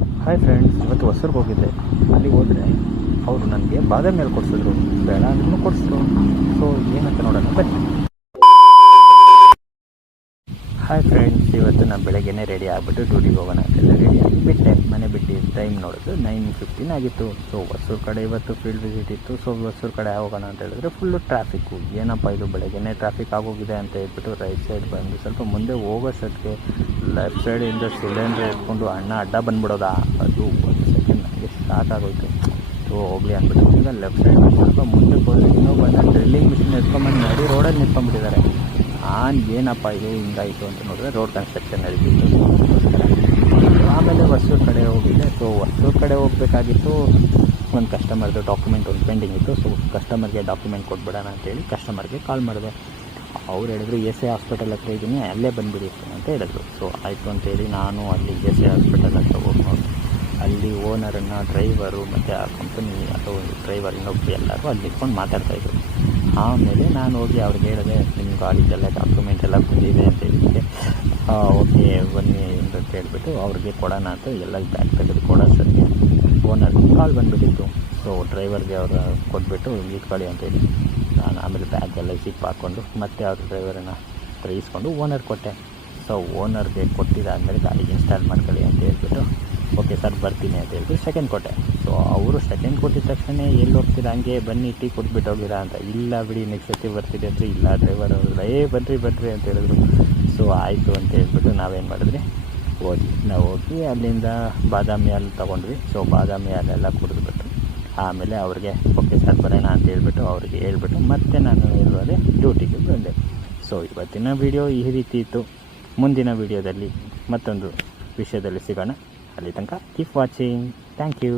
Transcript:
Hi friends, ಇವತ್ತು ಹೊಸೂರಿಗೆ ಹೋಗಿದ್ದೆ. ಅಲ್ಲಿಗೆ ಹೋದರೆ ಅವರು ನನಗೆ ಬಾದಾಮಿ ಹಾಲು ಕೊಡಿಸಿದ್ರು. ಬೇಡ ಅಂದ್ರೂ ಕೊಡಿಸಿದ್ರು. ಸೊ ಏನಂತ ನೋಡೋಣ ಬನ್ನಿ. ಹಾಯ್ ಫ್ರೆಂಡ್ಸ್, ಇವತ್ತು ನಾನು ಬೆಳಗ್ಗೆನೇ ರೆಡಿ ಆಗಿಬಿಟ್ಟು ಡ್ಯೂಟಿಗೆ ಹೋಗೋಣ ಅಂತೆಲ್ಲ ರೆಡಿ ಆಗಿಬಿಟ್ಟೆ. ಮನೆ ಬಿಟ್ಟು ಟೈಮ್ ನೋಡಿದ್ರು 9:15 ಆಗಿತ್ತು. ಸೊ ಹೊಸೂರು ಕಡೆ ಇವತ್ತು ಫೀಲ್ಡ್ ವಿಸಿಟ್ ಇತ್ತು. ಸೊ ಹೊಸೂರು ಕಡೆ ಹೋಗೋಣ ಅಂತ ಹೇಳಿದ್ರೆ ಫುಲ್ಲು ಟ್ರಾಫಿಕ್ಕು. ಏನಪ್ಪ ಇದು ಬೆಳಗ್ಗೆನೇ ಟ್ರಾಫಿಕ್ ಆಗೋಗಿದೆ ಅಂತ ಹೇಳ್ಬಿಟ್ಟು ರೈಟ್ ಸೈಡ್ ಬಂದು ಸ್ವಲ್ಪ ಮುಂದೆ ಹೋಗೋಷ್ಟೊತ್ತಿಗೆ ಲೆಫ್ಟ್ ಸೈಡಿಂದ ಸಿಲಿಂಡ್ರ್ ಎತ್ಕೊಂಡು ಅಡ್ಡ ಬಂದ್ಬಿಡೋದಾ, ಅದು ಒಂದು ಸೆಕೆಂಡ್ ನನಗೆ ಶಾಕ್ ಆಗೋಯ್ತು. ಸೊ ಹೋಗಲಿ ಅಂದ್ಬಿಟ್ಟು ಈಗ ಲೆಫ್ಟ್ ಸೈಡ್ ಸ್ವಲ್ಪ ಮುಂದಕ್ಕೆ ಹೋದರೆ ಇನ್ನೊಬ್ಬ ಡ್ರಿಲ್ಲಿಂಗ್ ಮಿಷಿನ್ ಎತ್ಕೊಂಬಂದು ನಡಿ ರೋಡಲ್ಲಿ ನಿಂತ್ಕೊಂಡ್ಬಿಟ್ಟಿದ್ದಾರೆ. ಏನಪ್ಪ ಇದು ಹಿಂಗಾಯಿತು ಅಂತ ನೋಡಿದ್ರೆ ರೋಡ್ ಕನ್ಸ್ಟ್ರಕ್ಷನ್ ನಡೀತಿತ್ತು. ಆಮೇಲೆ ಹೊಸೂರು ಕಡೆ ಹೋಗಿದ್ದೆ. ಸೊ ಹೊಸೂರು ಕಡೆ ಹೋಗಬೇಕಾಗಿತ್ತು. ಒಂದು ಕಸ್ಟಮರ್ದು ಡಾಕ್ಯುಮೆಂಟ್ ಒಂದು ಪೆಂಡಿಂಗ್ ಇತ್ತು. ಸೊ ಕಸ್ಟಮರ್ಗೆ ಡಾಕ್ಯುಮೆಂಟ್ ಕೊಟ್ಬಿಡೋಣ ಅಂತೇಳಿ ಕಸ್ಟಮರ್ಗೆ ಕಾಲ್ ಮಾಡಿದೆ. ಅವ್ರು ಹೇಳಿದ್ರು ಎಸ್ ಎ ಹಾಸ್ಪಿಟಲ್ ಹತ್ರ ಇದ್ದೀನಿ, ಅಲ್ಲೇ ಬಂದುಬಿಡಿ ಅಂತ ಹೇಳಿದ್ರು. ಸೊ ಆಯಿತು ಅಂತೇಳಿ ನಾನು ಅಲ್ಲಿ ಎಸ್ ಎ ಹಾಸ್ಪಿಟಲ್ ಹತ್ರ ಹೋಗಿ ನೋಡಿ ಅಲ್ಲಿ ಓನರನ್ನು, ಡ್ರೈವರು ಮತ್ತು ಆ ಕಂಪನಿ ಅಥವಾ ಡ್ರೈವರ್ ಇನ್ನೊಬ್ಬರು ಎಲ್ಲರೂ ಅಲ್ಲಿ ಇಟ್ಕೊಂಡು ಮಾತಾಡ್ತಾಯಿದ್ರು. ಆಮೇಲೆ ನಾನು ಹೋಗಿ ಅವ್ರಿಗೆ ಹೇಳಿದೆ, ನಿಮ್ಮ ಗಾಡಿದೆಲ್ಲ ಡಾಕ್ಯುಮೆಂಟ್ ಎಲ್ಲ ಬಂದಿದೆ ಅಂತ ಹೇಳಿದ್ದೆ. ಓಕೆ ಬನ್ನಿ ಅಂತ ಹೇಳ್ಬಿಟ್ಟು ಅವ್ರಿಗೆ ಕೊಡೋಣ ಅಂತ ಎಲ್ಲ ಬ್ಯಾಗ್ ತೆಗೆದು ಕೊಡೋಷ್ಟೊತ್ತಿಗೆ ಓನರ್ಗೆ ಕಾಲ್ ಬಂದುಬಿಟ್ಟಿತ್ತು. ಸೊ ಡ್ರೈವರ್ಗೆ ಅವರು ಕೊಟ್ಬಿಟ್ಟು ಇಟ್ಕೊಳ್ಳಿ ಅಂತ ಹೇಳಿ ನಾನು ಆಮೇಲೆ ಬ್ಯಾಗೆಲ್ಲ ಜಿಪ್ ಹಾಕ್ಕೊಂಡು ಮತ್ತೆ ಅವ್ರ ಡ್ರೈವರನ್ನು ಇಸ್ಕೊಂಡು ಓನರ್ ಕೊಟ್ಟೆ. ಸೊ ಓನರ್ಗೆ ಕೊಟ್ಟಿದ್ದಾದಮೇಲೆ ಗಾಡಿಗೆ ಇನ್ಸ್ಟಾಲ್ ಮಾಡ್ಕೊಳ್ಳಿ ಅಂತ ಹೇಳ್ಬಿಟ್ಟು ಓಕೆ ಸರ್ ಬರ್ತೀನಿ ಅಂತ ಹೇಳ್ಬಿಟ್ಟು ಸೆಕೆಂಡ್ ಕೊಟ್ಟೆ. ಸೊ ಅವರು ಸೆಕೆಂಡ್ ಕೊಟ್ಟಿದ ತಕ್ಷಣ ಎಲ್ಲಿ ಹೋಗ್ತೀರಾ, ಹಂಗೆ ಬನ್ನಿ ಟೀ ಕೊಟ್ಬಿಟ್ಟು ಹೋಗಿರಾ ಅಂತ. ಇಲ್ಲ ಬಿಡಿ ನೆಕ್ಸ್ಟ್ ಸತಿ ಬರ್ತಿದೆ ಅಂದರೆ ಇಲ್ಲ ಡ್ರೈವರ್ ಅವರು ಬನ್ನಿರಿ ಅಂತ ಹೇಳಿದ್ರು. ಸೊ ಆಯಿತು ಅಂತ ಹೇಳ್ಬಿಟ್ಟು ನಾವೇನು ಮಾಡಿದ್ರಿ ನಾವು ಹೋಗಿ ಅಲ್ಲಿಂದ ಬಾದಾಮಿ ಹಾಲು ತೊಗೊಂಡ್ವಿ. ಸೊ ಬಾದಾಮಿ ಹಾಲೆಲ್ಲ ಕುಡಿದ್ಬಿಟ್ಟು ಆಮೇಲೆ ಅವ್ರಿಗೆ ಓಕೆ ಸರ್ ಬರೋಣ ಅಂತ ಹೇಳ್ಬಿಟ್ಟು ಅವ್ರಿಗೆ ಹೇಳ್ಬಿಟ್ಟು ಮತ್ತೆ ನಾನು ಹೇಳುವಾಗೆ ಡ್ಯೂಟಿಗೆ ಬಂದೆ. ಸೊ ಇವತ್ತಿನ ವಿಡಿಯೋ ಈ ರೀತಿ ಇತ್ತು. ಮುಂದಿನ ವಿಡಿಯೋದಲ್ಲಿ ಮತ್ತೊಂದು ವಿಷಯದಲ್ಲಿ ಸಿಗೋಣ. ಅಲ್ಲಿ ತನಕ ಕೀಪ್ ವಾಚಿಂಗ್. Thank you.